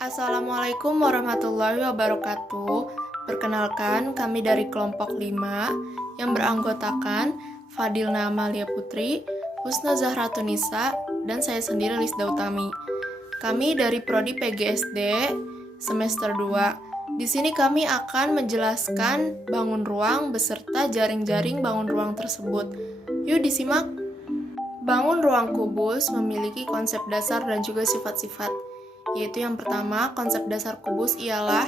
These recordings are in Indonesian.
Assalamualaikum warahmatullahi wabarakatuh. Perkenalkan, kami dari kelompok 5 yang beranggotakan Fadilna Amalia Putri, Husna Zahratunisa, dan saya sendiri Lisda Utami. Kami dari Prodi PGSD semester 2. Di sini kami akan menjelaskan bangun ruang beserta jaring-jaring bangun ruang tersebut. Yuk disimak. Bangun ruang kubus memiliki konsep dasar dan juga sifat-sifat. Yaitu yang pertama, konsep dasar kubus ialah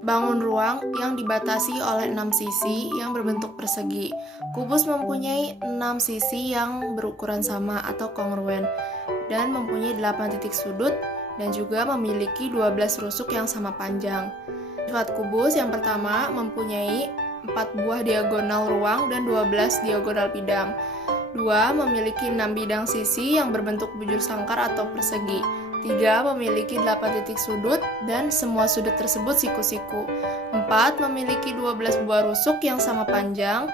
bangun ruang yang dibatasi oleh 6 sisi yang berbentuk persegi. Kubus mempunyai 6 sisi yang berukuran sama atau kongruen dan mempunyai 8 titik sudut dan juga memiliki 12 rusuk yang sama panjang. Sifat kubus yang pertama mempunyai 4 buah diagonal ruang dan 12 diagonal bidang. 2. Memiliki 6 bidang sisi yang berbentuk bujur sangkar atau persegi. 3. Memiliki 8 titik sudut dan semua sudut tersebut siku-siku. 4. Memiliki 12 buah rusuk yang sama panjang.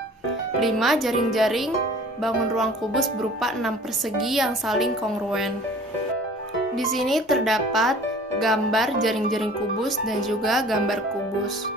5. Jaring-jaring bangun ruang kubus berupa 6 persegi yang saling kongruen. Di sini terdapat gambar jaring-jaring kubus dan juga gambar kubus.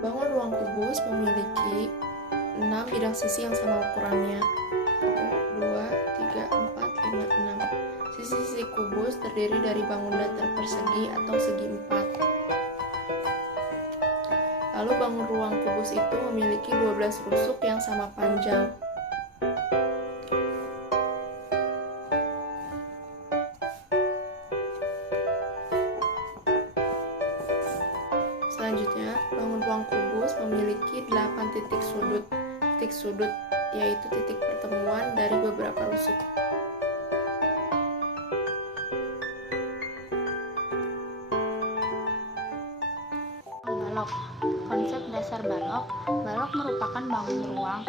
Bangun ruang kubus memiliki 6 bidang sisi yang sama ukurannya. 1, 2, 3, 4, 5, 6. Sisi-sisi kubus terdiri dari bangun datar persegi atau segi 4. Lalu bangun ruang kubus itu memiliki 12 rusuk yang sama panjang. Selanjutnya, bangun ruang kubus memiliki 8 titik sudut. Titik sudut yaitu titik pertemuan dari beberapa rusuk. Balok. Konsep dasar balok. Balok merupakan bangun ruang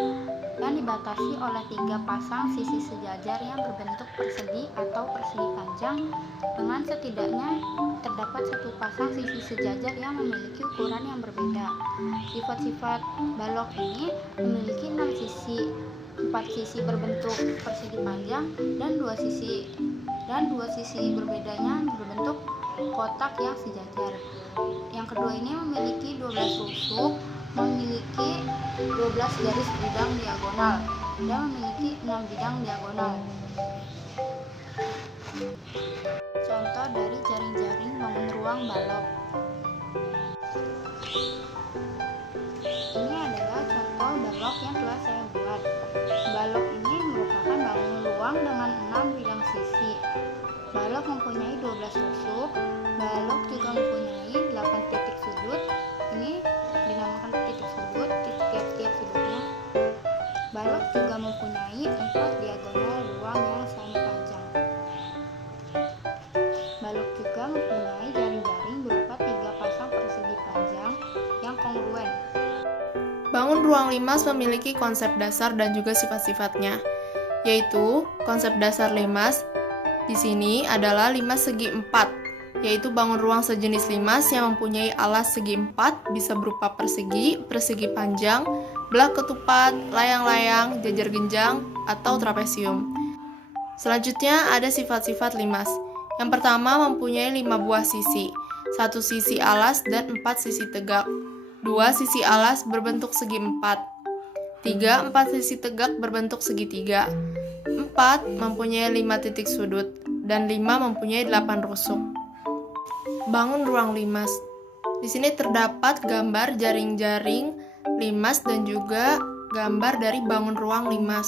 yang dibatasi oleh 3 pasang sisi sejajar yang berbentuk persegi atau persegi panjang dengan setidaknya terdapat 1 pasang sisi sejajar yang memiliki ukuran yang berbeda. Sifat-sifat balok ini memiliki 6 sisi, 4 sisi berbentuk persegi panjang dan 2 sisi berbedanya berbentuk kotak yang sejajar. Yang kedua ini memiliki 12 rusuk, memiliki 12 garis bidang diagonal dan memiliki 6 bidang diagonal. Contoh dari jaring-jaring bangun ruang balok. Ini adalah contoh balok yang telah saya buat. Balok ini merupakan bangun ruang dengan 6 bidang sisi. Balok mempunyai 12 rusuk. Balok juga mempunyai 8 titik sudut. Ini dinamakan titik sudut, tiap-tiap sudutnya. Balok juga mempunyai 4 diagonal ruang yang sama panjang. Balok juga mempunyai jaring-jaring berupa 3 pasang persegi panjang yang kongruen. Bangun ruang limas memiliki konsep dasar dan juga sifat-sifatnya, yaitu konsep dasar limas di sini adalah limas segi 4, yaitu bangun ruang sejenis limas yang mempunyai alas segi 4 bisa berupa persegi, persegi panjang, belah ketupat, layang-layang, jajar genjang, atau trapesium. Selanjutnya ada sifat-sifat limas. Yang pertama mempunyai 5 buah sisi, 1 sisi alas dan 4 sisi tegak. 2 sisi alas berbentuk segi 4. 3. 4 sisi tegak berbentuk segitiga. 4 mempunyai 5 titik sudut dan 5 mempunyai 8 rusuk. Bangun ruang limas. Di sini terdapat gambar jaring-jaring limas dan juga gambar dari bangun ruang limas.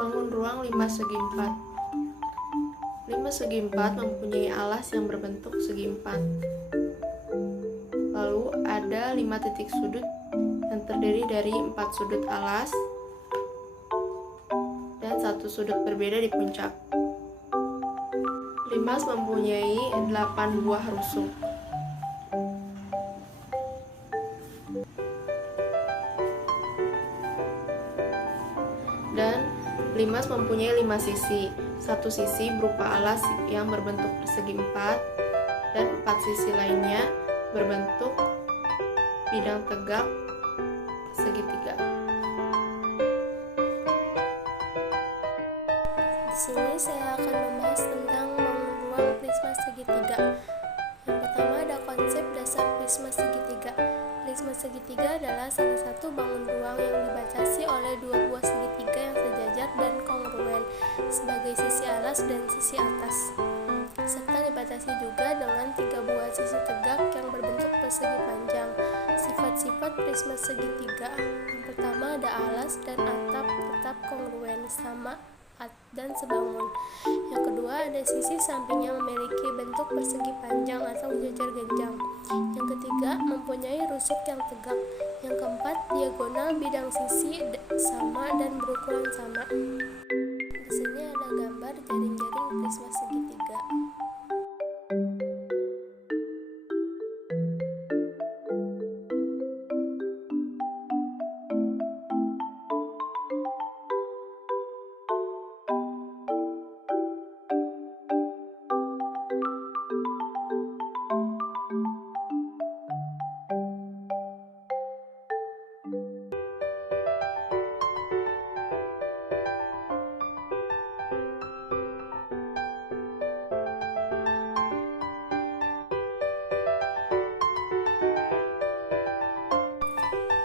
Bangun ruang limas segi 4. Limas segi 4 mempunyai alas yang berbentuk segi 4. Lalu ada 5 titik sudut yang terdiri dari 4 sudut alas dan 1 sudut berbeda di puncak. Limas mempunyai 8 buah rusuk. Dan limas mempunyai 5 sisi. Satu sisi berupa alas yang berbentuk persegi 4 dan 4 sisi lainnya berbentuk bidang tegak persegi 3. Di sini saya akan membahas tentang bangun ruang prisma segitiga. Yang pertama ada konsep dasar prisma segitiga. Prisma segitiga adalah salah satu bangun ruang yang dibatasi oleh dua buah segitiga yang sejajar dan kongruen sebagai sisi alas dan sisi atas, serta dibatasi juga dengan 3 buah sisi tegak yang berbentuk persegi panjang. Sifat-sifat prisma segitiga: yang pertama ada alas dan atap tetap kongruen sama dan sebangun. Yang kedua ada sisi sampingnya memiliki bentuk persegi panjang atau jajar genjang. Yang ketiga mempunyai rusuk yang tegak. Yang keempat diagonal bidang sisi sama dan berukuran sama. Di sini ada gambar jaring-jaring prisma segitiga.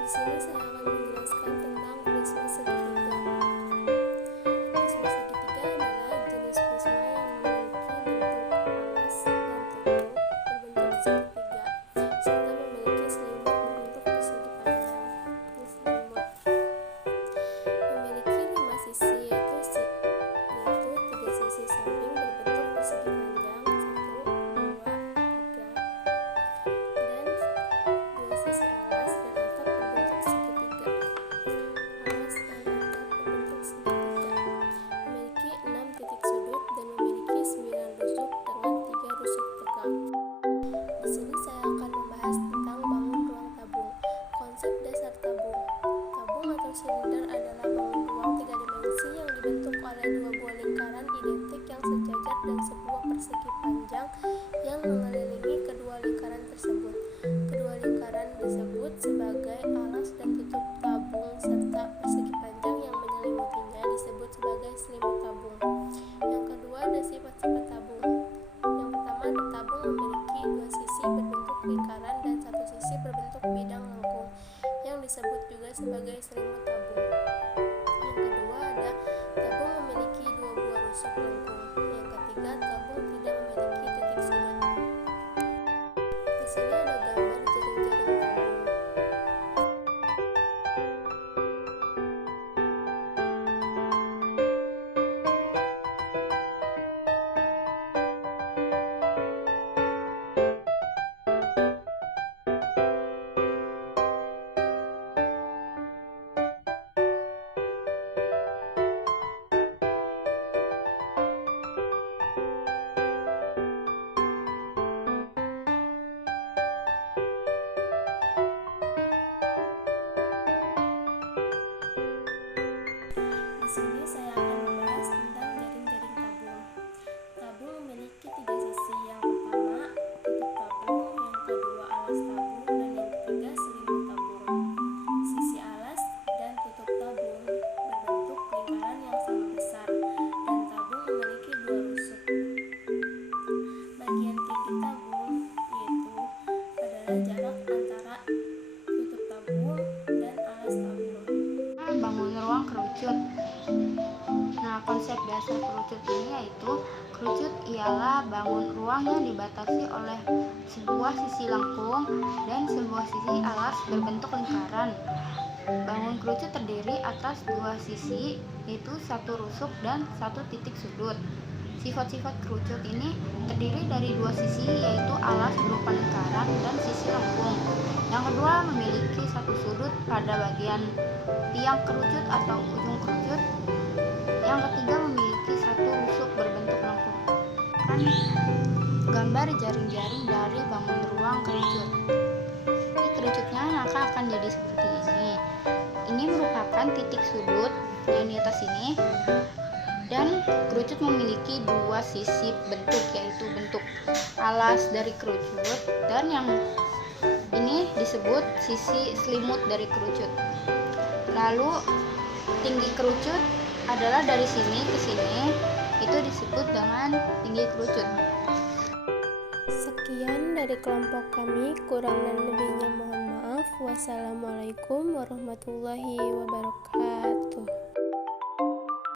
Di sini saya akan menjelaskan tentang prisma segitiga. Prisma segitiga adalah jenis prisma yang memiliki bentuk alas dan tutup berbentuk segitiga, serta memiliki selimut berbentuk persegi panjang. Selimut memiliki 5 sisi, yaitu 3 sisi samping berbentuk persegi panjang 1, 2, 3, dan 2 sisi alas dan atap berbentuk segitiga. Alas dan atap berbentuk segitiga memiliki 6 titik sudut dan memiliki 9 rusuk dengan 3 rusuk tegak. Di sini saya akan membahas tentang bangun ruang tabung. Konsep dasar tabung. Tabung atau silinder adalah bangun ruang 3 dimensi yang dibentuk oleh 2 buah lingkaran identik yang sejajar dan sebuah persegi panjang yang mengelilingi kedua lingkaran tersebut. Kedua lingkaran disebut sebagai alas dan tutup tabung, serta persegi panjang yang menyelimutinya disebut sebagai selimut tabung. Yang kedua ada sifat-sifat tabung. Yang pertama, tabung memiliki 2 sisi berbentuk lingkaran dan 1 sisi berbentuk bidang lengkung yang disebut juga sebagai selimut tabung. Yang kedua ada tabung memiliki 2 buah rusuk lengkung. Yang ketiga, tabung tidak memiliki titik sudut. Di sini ada gambar jaring-jaring tabung. sini saya akan membahas tentang jaring-jaring tabung. Tabung memiliki tiga sisi. Yang pertama, tutup tabung, yang kedua alas tabung, dan yang ketiga selimut tabung. Sisi alas dan tutup tabung berbentuk lingkaran yang sama besar, dan tabung memiliki dua rusuk. Bagian tinggi tabung yaitu adalah jarak antara tutup tabung dan alas tabung. Bangun ruang kerucut. Nah, konsep dasar kerucut ini yaitu kerucut ialah bangun ruang yang dibatasi oleh sebuah sisi lengkung dan sebuah sisi alas berbentuk lingkaran. Bangun kerucut terdiri atas dua sisi, yaitu satu rusuk dan satu titik sudut. Sifat-sifat kerucut ini terdiri dari dua sisi, yaitu alas berupa lingkaran dan sisi lengkung. Yang kedua memiliki satu sudut pada bagian tiang kerucut atau ujung kerucut. Yang ketiga memiliki satu rusuk berbentuk lengkung. Gambar jaring-jaring dari bangun ruang kerucut. Ini kerucutnya maka akan jadi seperti ini. Ini merupakan titik sudut yang di atas ini, dan kerucut memiliki dua sisi bentuk, yaitu bentuk alas dari kerucut, dan yang ini disebut sisi selimut dari kerucut. Lalu tinggi kerucut adalah dari sini ke sini, itu disebut dengan tinggi kerucut. Sekian dari kelompok kami, kurang dan lebihnya mohon maaf. Wassalamualaikum warahmatullahi wabarakatuh.